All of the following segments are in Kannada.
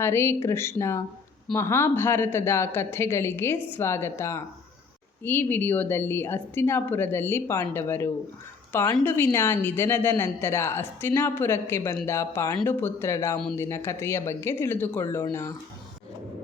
ಹರೇ ಕೃಷ್ಣ, ಮಹಾಭಾರತದ ಕಥೆಗಳಿಗೆ ಸ್ವಾಗತ. ಈ ವಿಡಿಯೋದಲ್ಲಿ ಅಸ್ತಿನಾಪುರದಲ್ಲಿ ಪಾಂಡವರು. ಪಾಂಡುವಿನ ನಿಧನದ ನಂತರ ಅಸ್ತಿನಾಪುರಕ್ಕೆ ಬಂದ ಪಾಂಡುಪುತ್ರರ ಮುಂದಿನ ಕಥೆಯ ಬಗ್ಗೆ ತಿಳಿದುಕೊಳ್ಳೋಣ.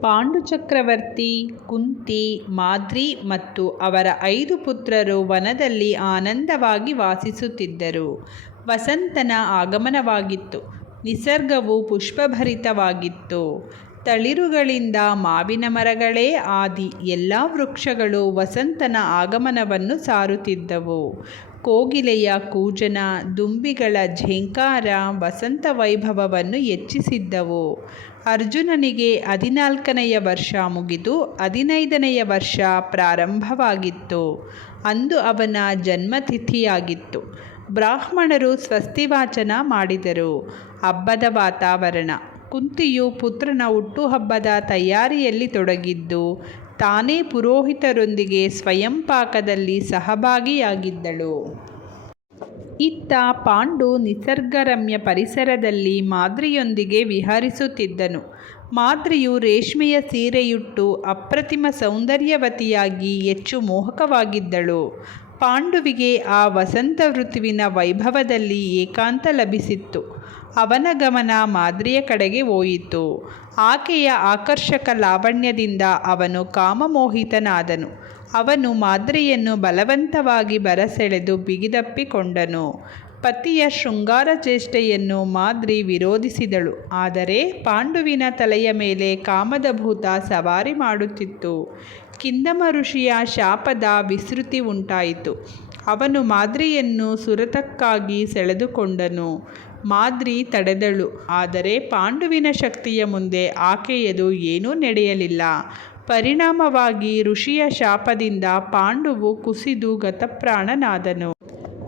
ಪಾಂಡು ಚಕ್ರವರ್ತಿ ಕುಂತಿ, ಮಾದ್ರಿ ಮತ್ತು ಅವರ ಐದು ಪುತ್ರರು ವನದಲ್ಲಿ ಆನಂದವಾಗಿ ವಾಸಿಸುತ್ತಿದ್ದರು. ವಸಂತನ ಆಗಮನವಾಗಿತ್ತು. ನಿಸರ್ಗವು ಪುಷ್ಪಭರಿತವಾಗಿತ್ತು. ತಳಿರುಗಳಿಂದ ಮಾವಿನ ಮರಗಳೇ ಆದಿ ಎಲ್ಲ ವೃಕ್ಷಗಳು ವಸಂತನ ಆಗಮನವನ್ನು ಸಾರುತ್ತಿದ್ದವು. ಕೋಗಿಲೆಯ ಕೂಜನ, ದುಂಬಿಗಳ ಝೇಂಕಾರ ವಸಂತ ವೈಭವವನ್ನು ಹೆಚ್ಚಿಸಿದ್ದವು. ಅರ್ಜುನನಿಗೆ ಹದಿನಾಲ್ಕನೆಯ ವರ್ಷ ಮುಗಿದು ಹದಿನೈದನೆಯ ವರ್ಷ ಪ್ರಾರಂಭವಾಗಿತ್ತು. ಅಂದು ಅವನ ಜನ್ಮತಿಥಿಯಾಗಿತ್ತು. ಬ್ರಾಹ್ಮಣರು ಸ್ವಸ್ತಿವಾಚನ ಮಾಡಿದರು. ಹಬ್ಬದ ವಾತಾವರಣ. ಕುಂತಿಯು ಪುತ್ರನ ಹುಟ್ಟುಹಬ್ಬದ ತಯಾರಿಯಲ್ಲಿ ತೊಡಗಿದ್ದು, ತಾನೇ ಪುರೋಹಿತರೊಂದಿಗೆ ಸ್ವಯಂ ಪಾಕದಲ್ಲಿ ಸಹಭಾಗಿಯಾಗಿದ್ದಳು. ಇತ್ತ ಪಾಂಡು ನಿಸರ್ಗರಮ್ಯ ಪರಿಸರದಲ್ಲಿ ಮಾದ್ರಿಯೊಂದಿಗೆ ವಿಹರಿಸುತ್ತಿದ್ದನು. ಮಾದ್ರಿಯು ರೇಷ್ಮೆಯ ಸೀರೆಯುಟ್ಟು ಅಪ್ರತಿಮ ಸೌಂದರ್ಯವತಿಯಾಗಿ ಹೆಚ್ಚು ಮೋಹಕವಾಗಿದ್ದಳು. ಪಾಂಡುವಿಗೆ ಆ ವಸಂತ ಋತುವಿನ ವೈಭವದಲ್ಲಿ ಏಕಾಂತ ಲಭಿಸಿತ್ತು. ಅವನ ಗಮನ ಮಾದ್ರಿಯ ಕಡೆಗೆ ಹೋಯಿತು. ಆಕೆಯ ಆಕರ್ಷಕ ಲಾವಣ್ಯದಿಂದ ಅವನು ಕಾಮಮೋಹಿತನಾದನು. ಅವನು ಮಾದ್ರಿಯನ್ನು ಬಲವಂತವಾಗಿ ಬರಸೆಳೆದು ಬಿಗಿದಪ್ಪಿಕೊಂಡನು. ಪತಿಯ ಶೃಂಗಾರ ಚೇಷ್ಟೆಯನ್ನು ಮಾದ್ರಿ ವಿರೋಧಿಸಿದಳು. ಆದರೆ ಪಾಂಡುವಿನ ತಲೆಯ ಮೇಲೆ ಕಾಮದ ಭೂತ ಸವಾರಿ ಮಾಡುತ್ತಿತ್ತು. ಕಿಂದಮ ಋಷಿಯ ಶಾಪದ ವಿಸ್ತೃತಿ ಉಂಟಾಯಿತು. ಅವನು ಮಾದ್ರಿಯನ್ನು ಸುರತಕ್ಕಾಗಿ ಸೆಳೆದುಕೊಂಡನು. ಮಾದ್ರಿ ತಡೆದಳು. ಆದರೆ ಪಾಂಡುವಿನ ಶಕ್ತಿಯ ಮುಂದೆ ಆಕೆಯದು ಏನೂ ನಡೆಯಲಿಲ್ಲ. ಪರಿಣಾಮವಾಗಿ ಋಷಿಯ ಶಾಪದಿಂದ ಪಾಂಡುವು ಕುಸಿದು ಗತಪ್ರಾಣನಾದನು.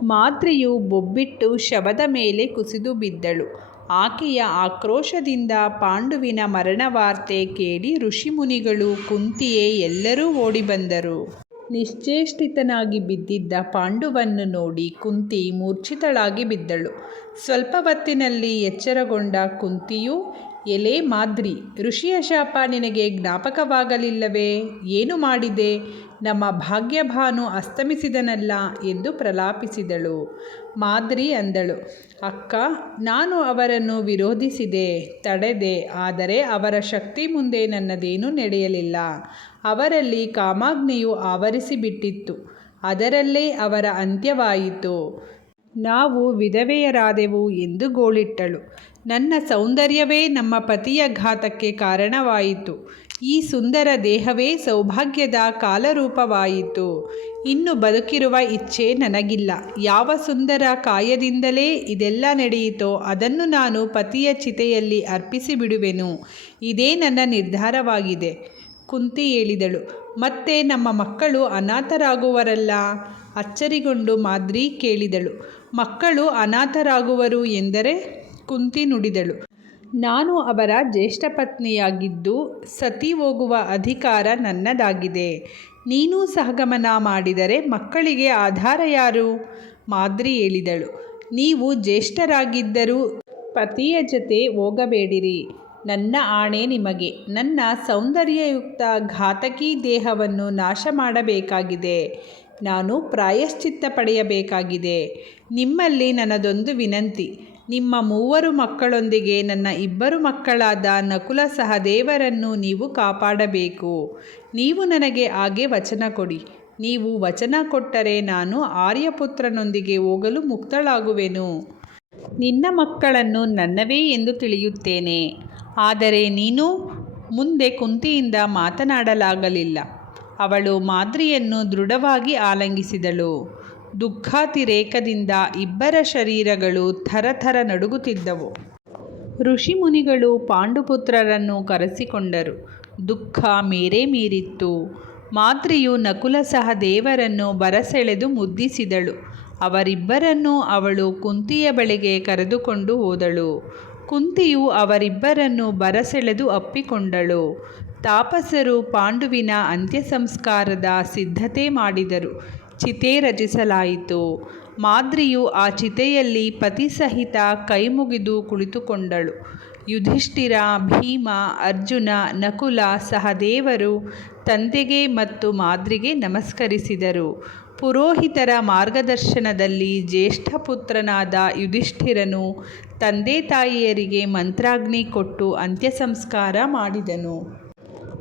ಮಾದ್ರಿಯು ಬೊಬ್ಬಿಟ್ಟು ಶವದ ಮೇಲೆ ಕುಸಿದು ಬಿದ್ದಳು. ಆಕೆಯ ಆಕ್ರೋಶದಿಂದ ಪಾಂಡುವಿನ ಮರಣವಾರ್ತೆ ಕೇಳಿ ಋಷಿಮುನಿಗಳು ಕುಂತಿಯೇ ಎಲ್ಲರೂ ಓಡಿಬಂದರು. ನಿಶ್ಚೇಷ್ಟಿತನಾಗಿ ಬಿದ್ದಿದ್ದ ಪಾಂಡುವನ್ನು ನೋಡಿ ಕುಂತಿ ಮೂರ್ಛಿತಳಾಗಿ ಬಿದ್ದಳು. ಸ್ವಲ್ಪ ಹೊತ್ತಿನಲ್ಲಿ ಎಚ್ಚರಗೊಂಡ ಕುಂತಿಯು ಎಲೆ ಮಾದ್ರಿ, ಋಷಿಯ ಶಾಪ ನಿನಗೆ ಜ್ಞಾಪಕವಾಗಲಿಲ್ಲವೇ? ಏನು ಮಾಡಿದೆ? ನಮ್ಮ ಭಾಗ್ಯಭಾನು ಅಸ್ತಮಿಸಿದನಲ್ಲ ಎಂದು ಪ್ರಲಾಪಿಸಿದಳು. ಮಾದ್ರಿ ಅಂದಳು, ಅಕ್ಕ, ನಾನು ಅವರನ್ನು ವಿರೋಧಿಸಿದೆ, ತಡೆದೆ, ಆದರೆ ಅವರ ಶಕ್ತಿ ಮುಂದೆ ನನ್ನದೇನೂ ನಡೆಯಲಿಲ್ಲ. ಅವರಲ್ಲಿ ಕಾಮಾಗ್ನಿಯು ಆವರಿಸಿಬಿಟ್ಟಿತ್ತು, ಅದರಲ್ಲೇ ಅವರ ಅಂತ್ಯವಾಯಿತು. ನಾವು ವಿಧವೆಯರಾದೆವು ಎಂದು ಗೋಳಿಟ್ಟಳು. ನನ್ನ ಸೌಂದರ್ಯವೇ ನಮ್ಮ ಪತಿಯ ಘಾತಕ್ಕೆ ಕಾರಣವಾಯಿತು. ಈ ಸುಂದರ ದೇಹವೇ ಸೌಭಾಗ್ಯದ ಕಾಲರೂಪವಾಯಿತು. ಇನ್ನು ಬದುಕಿರುವ ಇಚ್ಛೆ ನನಗಿಲ್ಲ. ಯಾವ ಸುಂದರ ಕಾಯದಿಂದಲೇ ಇದೆಲ್ಲ ನಡೆಯಿತೋ ಅದನ್ನು ನಾನು ಪತಿಯ ಚಿತೆಯಲ್ಲಿ ಅರ್ಪಿಸಿ ಬಿಡುವೆನು ಇದೇ ನನ್ನ ನಿರ್ಧಾರವಾಗಿದೆ, ಕುಂತಿ ಹೇಳಿದಳು. ಮತ್ತೆ ನಮ್ಮ ಮಕ್ಕಳು ಅನಾಥರಾಗುವರಲ್ಲ? ಅಚ್ಚರಿಗೊಂಡು ಮಾದ್ರಿ ಕೇಳಿದಳು. ಮಕ್ಕಳು ಅನಾಥರಾಗುವರು ಎಂದರೆ ಕುಂತಿ ನುಡಿದಳು. ನಾನು ಅವರ ಜ್ಯೇಷ್ಠ ಪತ್ನಿಯಾಗಿದ್ದು ಸತಿ ಹೋಗುವ ಅಧಿಕಾರ ನನ್ನದಾಗಿದೆ. ನೀನೂ ಸಹಗಮನ ಮಾಡಿದರೆ ಮಕ್ಕಳಿಗೆ ಆಧಾರ ಯಾರು? ಮಾದ್ರಿ ಹೇಳಿದಳು. ನೀವು ಜ್ಯೇಷ್ಠರಾಗಿದ್ದರೂ ಪತಿಯ ಜೊತೆ ಹೋಗಬೇಡಿರಿ. ನನ್ನ ಆಣೆ ನಿಮಗೆ. ನನ್ನ ಸೌಂದರ್ಯಯುಕ್ತ ಘಾತಕಿ ದೇಹವನ್ನು ನಾಶ ಮಾಡಬೇಕಾಗಿದೆ ನಾನು ಪ್ರಾಯಶ್ಚಿತ್ತ ಪಡೆಯಬೇಕಾಗಿದೆ. ನಿಮ್ಮಲ್ಲಿ ನನ್ನದೊಂದು ವಿನಂತಿ. ನಿಮ್ಮ ಮೂವರು ಮಕ್ಕಳೊಂದಿಗೆ ನನ್ನ ಇಬ್ಬರು ಮಕ್ಕಳಾದ ನಕುಲ ಸಹದೇವರನ್ನು ನೀವು ಕಾಪಾಡಬೇಕು. ನೀವು ನನಗೆ ಹಾಗೆ ವಚನ ಕೊಡಿ. ನೀವು ವಚನ ಕೊಟ್ಟರೆ ನಾನು ಆರ್ಯಪುತ್ರನೊಂದಿಗೆ ಹೋಗಲು ಮುಕ್ತಳಾಗುವೆನು. ನಿನ್ನ ಮಕ್ಕಳನ್ನು ನನ್ನವೇ ಎಂದು ತಿಳಿಯುತ್ತೇನೆ. ಆದರೆ ನೀನು ಮುಂದೆ ಕುಂತಿಯಿಂದ ಮಾತನಾಡಲಾಗಲಿಲ್ಲ. ಅವಳು ಮಾದ್ರಿಯನ್ನು ದೃಢವಾಗಿ ಆಲಂಗಿಸಿದಳು. ದುಃಖಾತಿರೇಕದಿಂದ ಇಬ್ಬರ ಶರೀರಗಳು ಥರಥರ ನಡುಗುತ್ತಿದ್ದವು. ಋಷಿಮುನಿಗಳು ಪಾಂಡುಪುತ್ರರನ್ನು ಕರೆಸಿಕೊಂಡರು. ದುಃಖ ಮೇರೆ ಮೀರಿತ್ತು. ಮಾದ್ರಿಯು ನಕುಲ ಸಹ ದೇವರನ್ನು ಬರಸೆಳೆದು ಮುದ್ದಿಸಿದಳು. ಅವರಿಬ್ಬರನ್ನೂ ಅವಳು ಕುಂತಿಯ ಬಳಿಗೆ ಕರೆದುಕೊಂಡು ಹೋದಳು. ಕುಂತಿಯು ಅವರಿಬ್ಬರನ್ನು ಬರಸೆಳೆದು ಅಪ್ಪಿಕೊಂಡಳು. ತಾಪಸರು ಪಾಂಡುವಿನ ಅಂತ್ಯ ಸಂಸ್ಕಾರದ ಸಿದ್ಧತೆ ಮಾಡಿದರು. ಚಿತೆ ರಚಿಸಲಾಯಿತು. ಮಾದ್ರಿಯು ಆ ಚಿತೆಯಲ್ಲಿ ಪತಿಸಹಿತ ಕೈಮುಗಿದು ಕುಳಿತುಕೊಂಡಳು. ಯುಧಿಷ್ಠಿರ, ಭೀಮ, ಅರ್ಜುನ, ನಕುಲ ಸಹದೇವರು ತಂದೆಗೆ ಮತ್ತು ಮಾದ್ರಿಗೆ ನಮಸ್ಕರಿಸಿದರು. ಪುರೋಹಿತರ ಮಾರ್ಗದರ್ಶನದಲ್ಲಿ ಜ್ಯೇಷ್ಠ ಪುತ್ರನಾದ ಯುಧಿಷ್ಠಿರನು ತಂದೆ ತಾಯಿಯರಿಗೆ ಮಂತ್ರಾಗ್ನಿ ಕೊಟ್ಟು ಅಂತ್ಯಸಂಸ್ಕಾರ ಮಾಡಿದನು.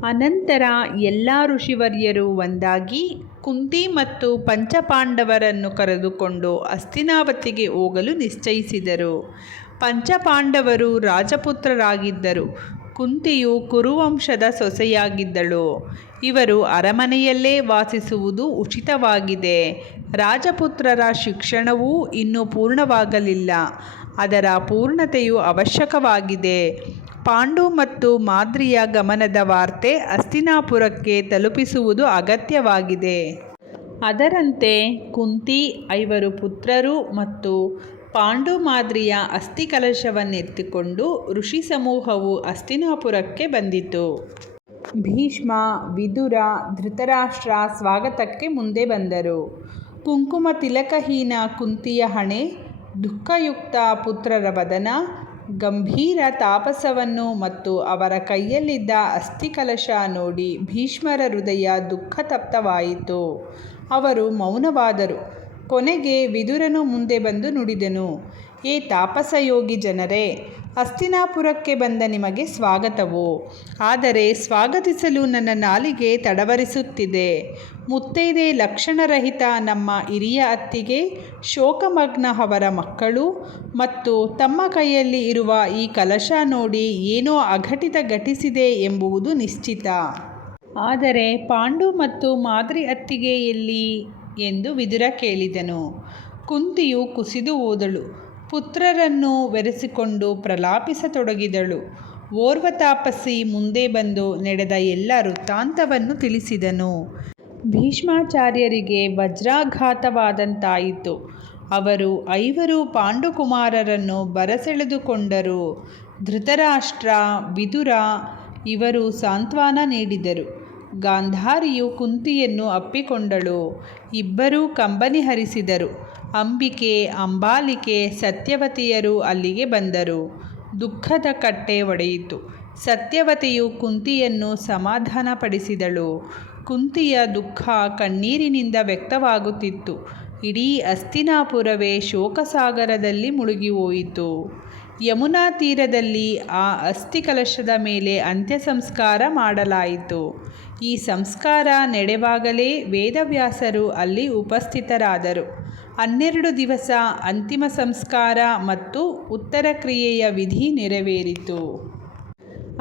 ಅನಂತರ ಎಲ್ಲ ಋಷಿವರ್ಯರು ಒಂದಾಗಿ ಕುಂತಿ ಮತ್ತು ಪಂಚಪಾಂಡವರನ್ನು ಕರೆದುಕೊಂಡು ಅಸ್ತಿನಾವತಿಗೆ ಹೋಗಲು ನಿಶ್ಚಯಿಸಿದರು. ಪಂಚಪಾಂಡವರು ರಾಜಪುತ್ರರಾಗಿದ್ದರು. ಕುಂತಿಯು ಕುರುವಂಶದ ಸೊಸೆಯಾಗಿದ್ದಳು. ಇವರು ಅರಮನೆಯಲ್ಲೇ ವಾಸಿಸುವುದು ಉಚಿತವಾಗಿದೆ. ರಾಜಪುತ್ರರ ಶಿಕ್ಷಣವೂ ಇನ್ನೂ ಪೂರ್ಣವಾಗಲಿಲ್ಲ. ಅದರ ಪೂರ್ಣತೆಯು ಅವಶ್ಯಕವಾಗಿದೆ. ಪಾಂಡು ಮತ್ತು ಮಾದ್ರಿಯ ಗಮನದ ವಾರ್ತೆ ಅಸ್ತಿನಾಪುರಕ್ಕೆ ತಲುಪಿಸುವುದು ಅಗತ್ಯವಾಗಿದೆ. ಅದರಂತೆ ಕುಂತಿ, ಐವರು ಪುತ್ರರು ಮತ್ತು ಪಾಂಡು ಮಾದ್ರಿಯ ಅಸ್ಥಿ ಕಲಶವನ್ನೆತ್ತಿಕೊಂಡು ಋಷಿ ಸಮೂಹವು ಅಸ್ತಿನಾಪುರಕ್ಕೆ ಬಂದಿತು. ಭೀಷ್ಮ, ವಿದುರ, ಧೃತರಾಷ್ಟ್ರ ಸ್ವಾಗತಕ್ಕೆ ಮುಂದೆ ಬಂದರು. ಕುಂಕುಮ ತಿಲಕಹೀನ ಕುಂತಿಯ ಹಣೆ, ದುಃಖಯುಕ್ತ ಪುತ್ರರ ವದನ, ಗಂಭೀರ ತಾಪಸವನ್ನು ಮತ್ತು ಅವರ ಕೈಯಲ್ಲಿದ್ದ ಅಸ್ಥಿಕಲಶ ನೋಡಿ ಭೀಷ್ಮರ ಹೃದಯ ದುಃಖ ತಪ್ತವಾಯಿತು ಅವರು ಮೌನವಾದರು. ಕೊನೆಗೆ ವಿದುರನು ಮುಂದೆ ಬಂದು ನುಡಿದನು ಏ ತಾಪಸಯೋಗಿ ಜನರೇ, ಹಸ್ತಿನಾಪುರಕ್ಕೆ ಬಂದ ನಿಮಗೆ ಸ್ವಾಗತವು. ಆದರೆ ಸ್ವಾಗತಿಸಲು ನನ್ನ ನಾಲಿಗೆ ತಡವರಿಸುತ್ತಿದೆ. ಮುತ್ತೈದೆ ಲಕ್ಷಣರಹಿತ ನಮ್ಮ ಹಿರಿಯ ಅತ್ತಿಗೆ, ಶೋಕಮಗ್ನ ಅವರ ಮಕ್ಕಳು ಮತ್ತು ತಮ್ಮ ಕೈಯಲ್ಲಿ ಇರುವ ಈ ಕಲಶ ನೋಡಿ ಏನೋ ಅಘಟಿತ ಘಟಿಸಿದೆ ಎಂಬುದು ನಿಶ್ಚಿತ. ಆದರೆ ಪಾಂಡು ಮತ್ತು ಮಾದ್ರಿ ಅತ್ತಿಗೆ ಎಲ್ಲಿ? ಎಂದು ವಿದುರ ಕೇಳಿದನು. ಕುಂತಿಯು ಕುಸಿದು ಹೋದಳು. ಪುತ್ರರನ್ನು ಬೆರೆಸಿಕೊಂಡು ಪ್ರಲಾಪಿಸತೊಡಗಿದಳು. ಓರ್ವ ತಾಪಸಿ ಮುಂದೆ ಬಂದು ನಡೆದ ಎಲ್ಲ ವೃತ್ತಾಂತವನ್ನು ತಿಳಿಸಿದನು. ಭೀಷ್ಮಾಚಾರ್ಯರಿಗೆ ವಜ್ರಾಘಾತವಾದಂತಾಯಿತು. ಅವರು ಐವರು ಪಾಂಡುಕುಮಾರರನ್ನು ಬರಸೆಳೆದುಕೊಂಡರು. ಧೃತರಾಷ್ಟ್ರ, ವಿದುರ, ಇವರು ಸಾಂತ್ವನ ನೀಡಿದರು. ಗಾಂಧಾರಿಯು ಕುಂತಿಯನ್ನು ಅಪ್ಪಿಕೊಂಡಳು. ಇಬ್ಬರೂ ಕಂಬನಿ ಹರಿಸಿದರು. ಅಂಬಿಕೆ, ಅಂಬಾಲಿಕೆ, ಸತ್ಯವತಿಯರು ಅಲ್ಲಿಗೆ ಬಂದರು. ದುಃಖದ ಕಟ್ಟೆ ಒಡೆಯಿತು. ಸತ್ಯವತಿಯು ಕುಂತಿಯನ್ನು ಸಮಾಧಾನಪಡಿಸಿದಳು. ಕುಂತಿಯ ದುಃಖ ಕಣ್ಣೀರಿನಿಂದ ವ್ಯಕ್ತವಾಗುತ್ತಿತ್ತು. ಇಡೀ ಅಸ್ತಿನಾಪುರವೇ ಶೋಕಸಾಗರದಲ್ಲಿ ಮುಳುಗಿಹೋಯಿತು ಯಮುನಾ ತೀರದಲ್ಲಿ ಆ ಅಸ್ಥಿ ಕಲಶದ ಮೇಲೆ ಅಂತ್ಯ ಸಂಸ್ಕಾರ ಮಾಡಲಾಯಿತು. ಈ ಸಂಸ್ಕಾರ ನಡೆವಾಗಲೇ ವೇದವ್ಯಾಸರು ಅಲ್ಲಿ ಉಪಸ್ಥಿತರಾದರು. ಹನ್ನೆರಡು ದಿವಸ ಅಂತಿಮ ಸಂಸ್ಕಾರ ಮತ್ತು ಉತ್ತರ ಕ್ರಿಯೆಯ ವಿಧಿ ನೆರವೇರಿತು.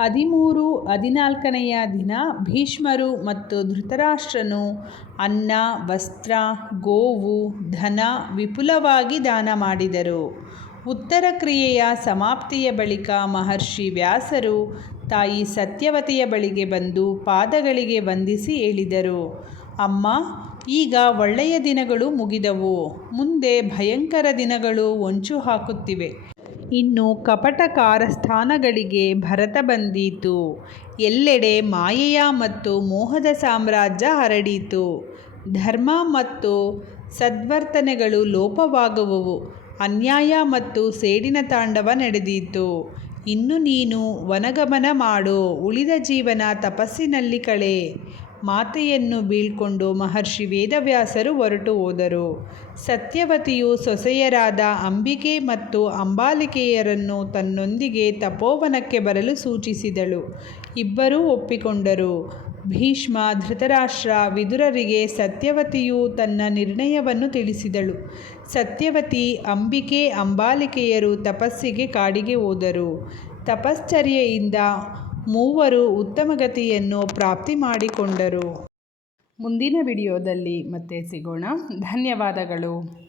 ಹದಿಮೂರು, ಹದಿನಾಲ್ಕನೆಯ ದಿನ ಭೀಷ್ಮರು ಮತ್ತು ಧೃತರಾಷ್ಟ್ರನು ಅನ್ನ, ವಸ್ತ್ರ, ಗೋವು, ಧನ ವಿಪುಲವಾಗಿ ದಾನ ಮಾಡಿದರು. ಉತ್ತರ ಕ್ರಿಯೆಯ ಸಮಾಪ್ತಿಯ ಬಳಿಕ ಮಹರ್ಷಿ ವ್ಯಾಸರು ತಾಯಿ ಸತ್ಯವತಿಯ ಬಳಿಗೆ ಬಂದು ಪಾದಗಳಿಗೆ ವಂದಿಸಿ ಹೇಳಿದರು, ಅಮ್ಮ, ಈಗ ಒಳ್ಳೆಯ ದಿನಗಳು ಮುಗಿದವು. ಮುಂದೆ ಭಯಂಕರ ದಿನಗಳು ಹೊಂಚು ಹಾಕುತ್ತಿವೆ. ಇನ್ನು ಕಪಟ ಕಾರಸ್ಥಾನಗಳಿಗೆ ಭರತ ಬಂದೀತು. ಎಲ್ಲೆಡೆ ಮಾಯೆಯ ಮತ್ತು ಮೋಹದ ಸಾಮ್ರಾಜ್ಯ ಹರಡಿತು. ಧರ್ಮ ಮತ್ತು ಸದ್ವರ್ತನೆಗಳು ಲೋಪವಾಗುವವು. ಅನ್ಯಾಯ ಮತ್ತು ಸೇಡಿನ ತಾಂಡವ ನಡೆದಿತ್ತು ಇನ್ನು ನೀನು ವನಗಮನ ಮಾಡು, ಉಳಿದ ಜೀವನ ತಪಸ್ಸಿನಲ್ಲಿ ಕಳೆ. ಮಾತೆಯನ್ನು ಬೀಳ್ಕೊಂಡು ಮಹರ್ಷಿ ವೇದವ್ಯಾಸರು ಹೊರಟು ಹೋದರು. ಸತ್ಯವತಿಯು ಸೊಸೆಯರಾದ ಅಂಬಿಕೆ ಮತ್ತು ಅಂಬಾಲಿಕೆಯರನ್ನು ತನ್ನೊಂದಿಗೆ ತಪೋವನಕ್ಕೆ ಬರಲು ಸೂಚಿಸಿದಳು. ಇಬ್ಬರೂ ಒಪ್ಪಿಕೊಂಡರು. ಭೀಷ್ಮ ಧೃತರಾಷ್ಟ್ರ ವಿದುರರಿಗೆ ಸತ್ಯವತಿಯು ತನ್ನ ನಿರ್ಣಯವನ್ನು ತಿಳಿಸಿದಳು. ಸತ್ಯವತಿ ಅಂಬಿಕೆ ಅಂಬಾಲಿಕೆಯರು ತಪಸ್ಸಿಗೆ ಕಾಡಿಗೆ ಹೋದರು. ತಪಶ್ಚರ್ಯೆಯಿಂದ ಮೂವರು ಉತ್ತಮಗತಿಯನ್ನು ಪ್ರಾಪ್ತಿ ಮಾಡಿಕೊಂಡರು. ಮುಂದಿನ ವಿಡಿಯೋದಲ್ಲಿ ಮತ್ತೆ ಸಿಗೋಣ. ಧನ್ಯವಾದಗಳು.